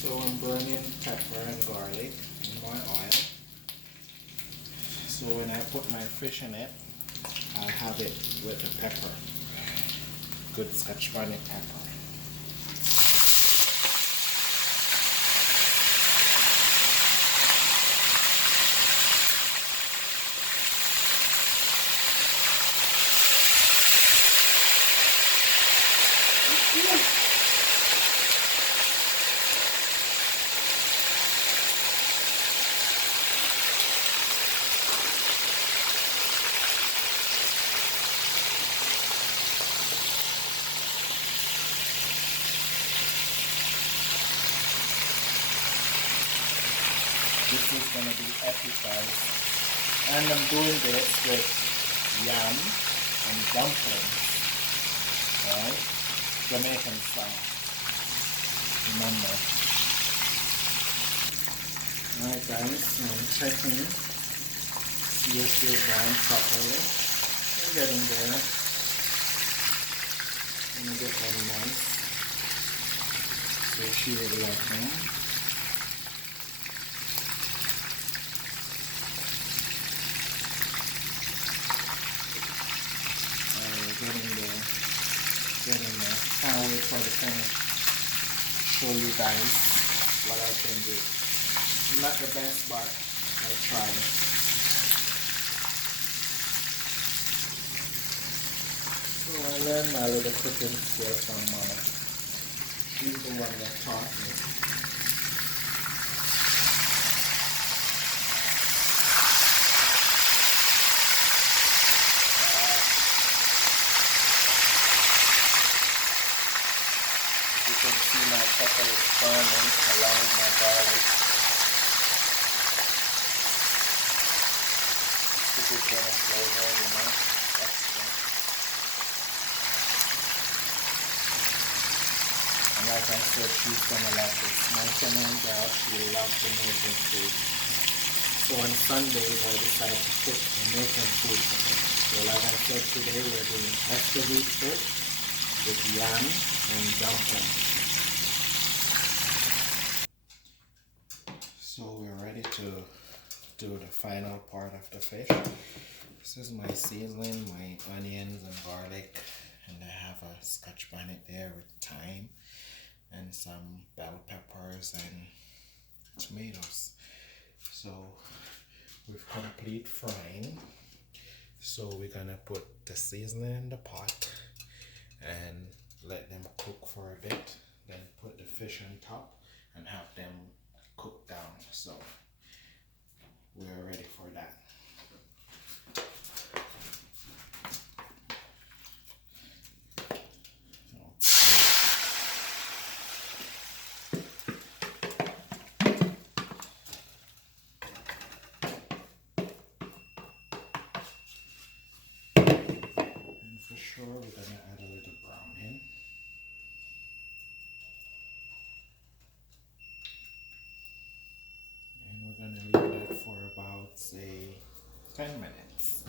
So I'm burning pepper and garlic in my oil. So when I put my fish in it, I'll have it with the pepper. Good Scotch bonnet pepper. This is going to be epic, guys. And I'm doing this with yam and dumplings. Alright? Jamaican style. Remember. Alright guys, so I'm checking. See if they're brown properly. I'm getting there. I'm going to get really nice. So she will like them. Getting there. Can't wait for the finish. Show you guys what I can do. I'm not the best, but I try. So I learned my little cooking skills from Mama. She's the one that taught me. You can see my pepper is burning along with my garlic. This is gonna flavor, extra. And like I said, she's gonna love this. My Kenyan girl, she loves Jamaican food. So on Sundays, I decided to cook Jamaican food for her. So like I said, today we're doing extra beef fish with yam and dumplings. So we're ready to do the final part of the fish. This is my seasoning, my onions and garlic, and I have a Scotch bonnet there with thyme and some bell peppers and tomatoes. So we've complete frying. So we're gonna put the seasoning in the pot and let them cook for a bit, then put the fish on top and have them cook down. So we're ready for that. And for sure we're gonna add a little brown in. And we're gonna leave that for about, say, 10 minutes.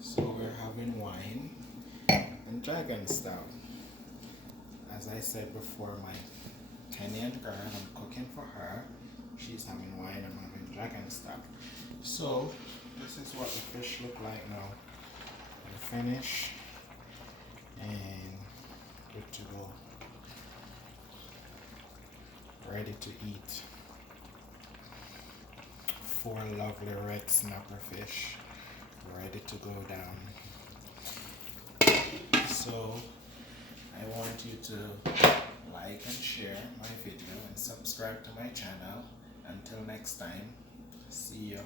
So we're having wine and dragon stout. As I said before, my Kenyan girl, I'm cooking for her. She's having wine, I'm having dragon stout. So this is what the fish look like now. The finish and good to go. Ready to eat. 4 lovely red snapper fish ready to go down. So I want you to like and share my video and subscribe to my channel. Until next time, see ya.